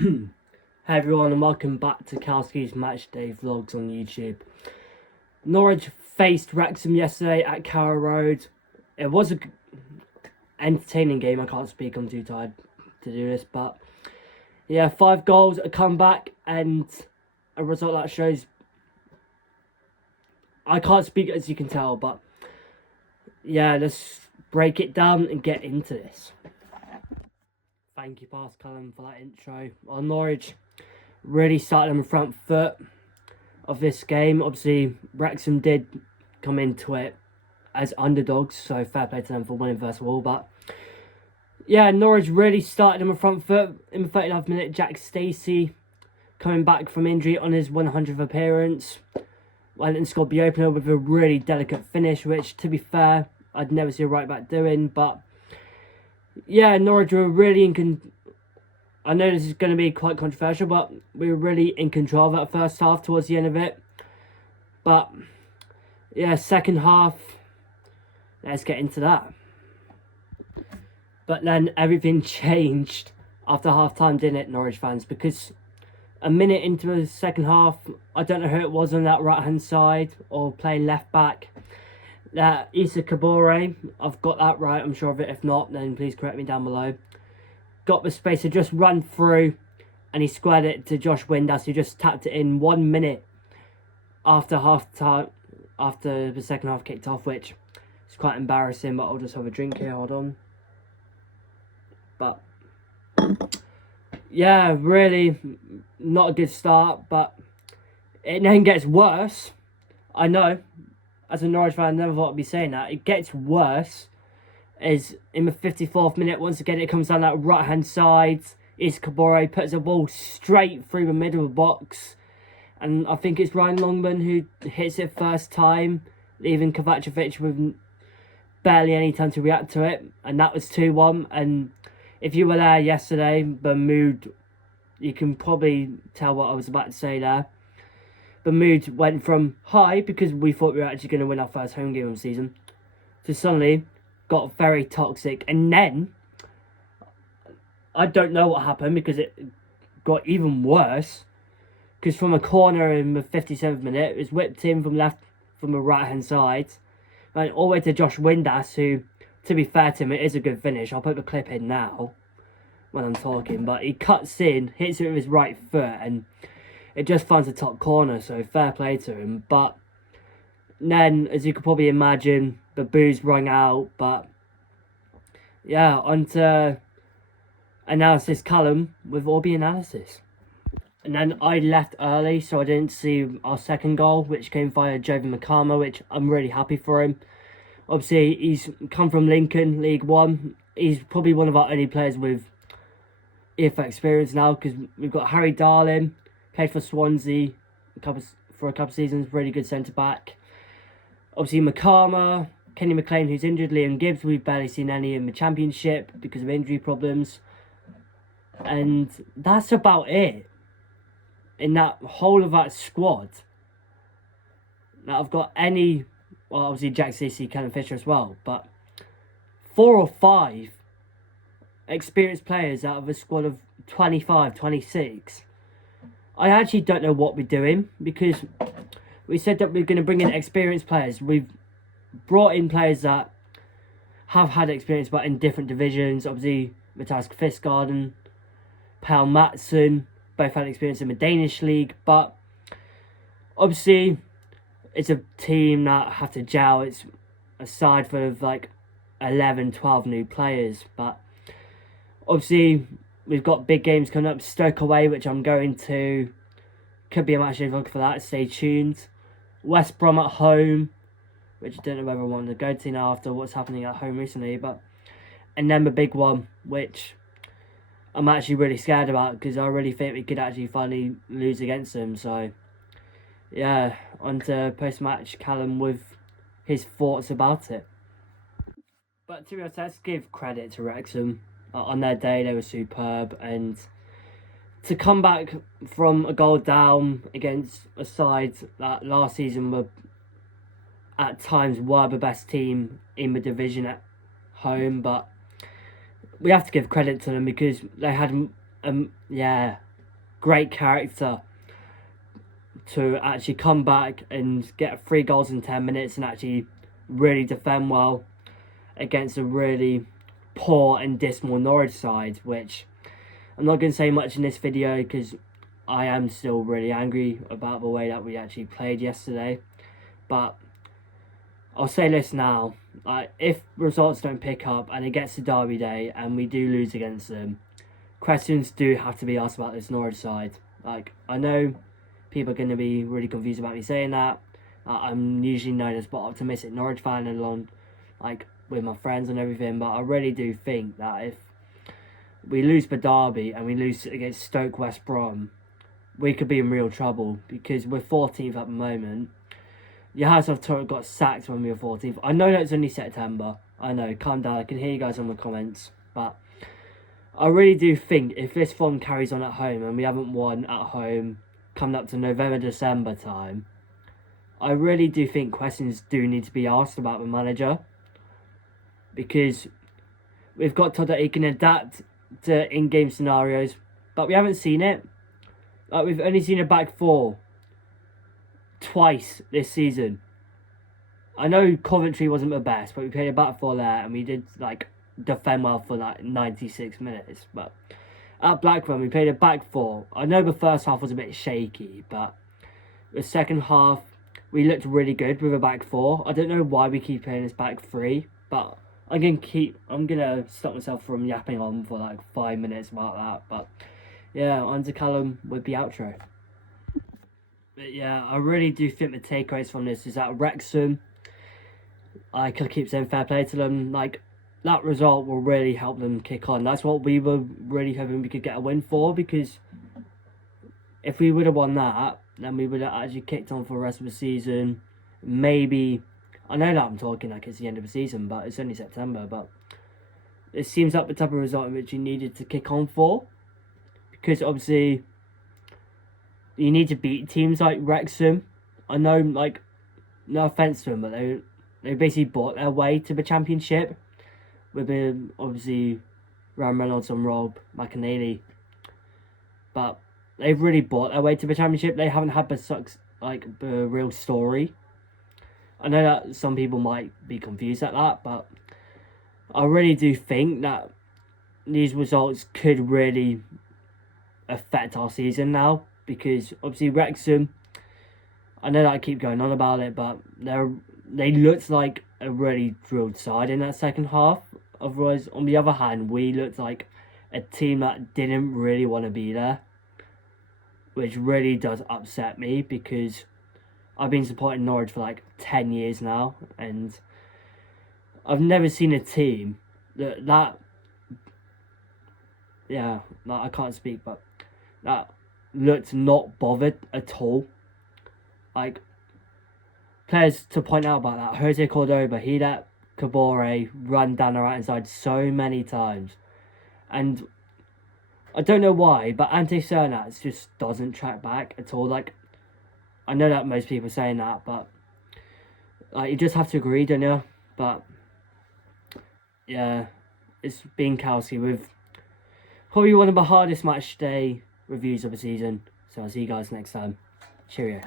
Hey everyone, and welcome back to Kowski's Matchday Vlogs on YouTube. Norwich faced Wrexham yesterday at Carrow Road. It was an entertaining game. I can't speak, I'm too tired to do this, but yeah, 5 goals, a comeback, and a result that shows I can't speak, as you can tell, but yeah, let's break it down and get into this. Thank you, Pass Callum, for that intro. Well, Norwich really started on the front foot of this game. Obviously, Wrexham did come into it as underdogs, so fair play to them for winning first of all. But yeah, Norwich really started on the front foot. In the 39th minute, Jack Stacey, coming back from injury on his 100th appearance, went and scored the opener with a really delicate finish, which, to be fair, I'd never see a right back doing. But yeah, Norwich were really I know this is going to be quite controversial, but we were really in control of that first half towards the end of it. But yeah, second half, let's get into that. But then everything changed after half-time, didn't it, Norwich fans? Because a minute into the second half, I don't know who it was on that right-hand side or playing left-back. Issa Kabore, I've got that right, I'm sure of it. If not, then please correct me down below. Got the space to just run through, and he squared it to Josh Windass, who just tapped it in 1 minute after half-time, after the second half kicked off, which is quite embarrassing, but I'll just have a drink here, hold on. But yeah, really not a good start, but it then gets worse. I know, as a Norwich fan, I never thought I'd be saying that. It gets worse as in the 54th minute, once again, it comes down that right-hand side. Kabore puts a ball straight through the middle of the box. And I think it's Ryan Longman who hits it first time, leaving Kovacevic with barely any time to react to it. And that was 2-1. And if you were there yesterday, the mood, you can probably tell what I was about to say there. The mood went from high, because we thought we were actually going to win our first home game of the season, to suddenly got very toxic. And then I don't know what happened, because it got even worse, because from a corner in the 57th minute, it was whipped in from the right hand side, and all the way to Josh Windass, who, to be fair to him, it is a good finish. I'll put the clip in now when I'm talking, but he cuts in, hits it with his right foot, and it just finds the top corner, so fair play to him. But then, as you could probably imagine, the boos rung out. But yeah, on to analysis Callum with all the analysis. And then I left early, so I didn't see our second goal, which came via Jovi Makama, which I'm really happy for him. Obviously, he's come from Lincoln, League One. He's probably one of our only players with EFL experience now, because we've got Harry Darling, played for Swansea for a couple of seasons, really good centre-back. Obviously, Makama, Kenny McLean, who's injured, Liam Gibbs, we've barely seen any in the Championship because of injury problems. And that's about it in that whole of that squad. Now, I've got well, obviously Jack Stacey, Callum Fisher as well, but 4 or 5 experienced players out of a squad of 25, 26. I actually don't know what we're doing, because we said that we're going to bring in experienced players. We've brought in players that have had experience, but in different divisions. Obviously, Mathias Kvistgaarden, Paul Matson, both had experience in the Danish league. But obviously, it's a team that have to gel. It's a side full of like 11, 12 new players. But obviously, we've got big games coming up. Stoke away, which I'm going to. Could be a match day vlog for that. Stay tuned. West Brom at home, which I don't know whether I want to go to now after what's happening at home recently. And then the big one, which I'm actually really scared about, because I really think we could actually finally lose against them. So yeah, on to post-match Callum with his thoughts about it. But to be honest, let's give credit to Wrexham. On their day, they were superb, and to come back from a goal down against a side that last season were at times the best team in the division at home, but we have to give credit to them, because they had great character to actually come back and get 3 goals in 10 minutes and actually really defend well against a really poor and dismal Norwich side, which I'm not going to say much in this video because I am still really angry about the way that we actually played yesterday. But I'll say this now, if results don't pick up and it gets to Derby Day and we do lose against them, questions do have to be asked about this Norwich side. I know people are going to be really confused about me saying that. I'm usually known as an optimistic Norwich fan along, with my friends and everything, but I really do think that if we lose for Derby and we lose against Stoke West Brom, we could be in real trouble because we're 14th at the moment. Yaha's got sacked when we were 14th. I know that it's only September. I know, calm down. I can hear you guys on the comments. But I really do think if this form carries on at home and we haven't won at home coming up to November, December time, I really do think questions do need to be asked about the manager. Because we've got told that he can adapt to in-game scenarios, but we haven't seen it. We've only seen a back 4 twice this season. I know Coventry wasn't the best, but we played a back 4 there and we did defend well for 96 minutes. But at Blackburn we played a back 4. I know the first half was a bit shaky, but the second half we looked really good with a back 4. I don't know why we keep playing this back 3, but I'm gonna stop myself from yapping on for 5 minutes about that. But yeah, on to Callum with the outro. But yeah, I really do think the takeaways from this is that Wrexham, I could keep saying fair play to them, that result will really help them kick on. That's what we were really hoping we could get a win for, because if we would have won that, then we would have actually kicked on for the rest of the season. Maybe, I know that I'm talking like it's the end of the season, but it's only September, but it seems like the type of result in which you needed to kick on for, because obviously you need to beat teams like Wrexham. I know, no offence to them, but they basically bought their way to the Championship with obviously Ryan Reynolds and Rob McAnally. But they've really bought their way to the Championship. They haven't had the real story. I know that some people might be confused at that, but I really do think that these results could really affect our season now, because obviously Wrexham, I know that I keep going on about it, but they looked like a really drilled side in that second half. Otherwise, on the other hand, we looked like a team that didn't really want to be there, which really does upset me, because I've been supporting Norwich for 10 years now, and I've never seen a team that I can't speak, but that looked not bothered at all. Players to point out about that, Jose Cordoba, he let Kabore run down the right hand side so many times, and I don't know why, but Ante Cernat just doesn't track back at all. I know that most people are saying that, but you just have to agree, don't you? But yeah, it's been Kelsey with probably one of the hardest match day reviews of the season. So I'll see you guys next time. Cheerio.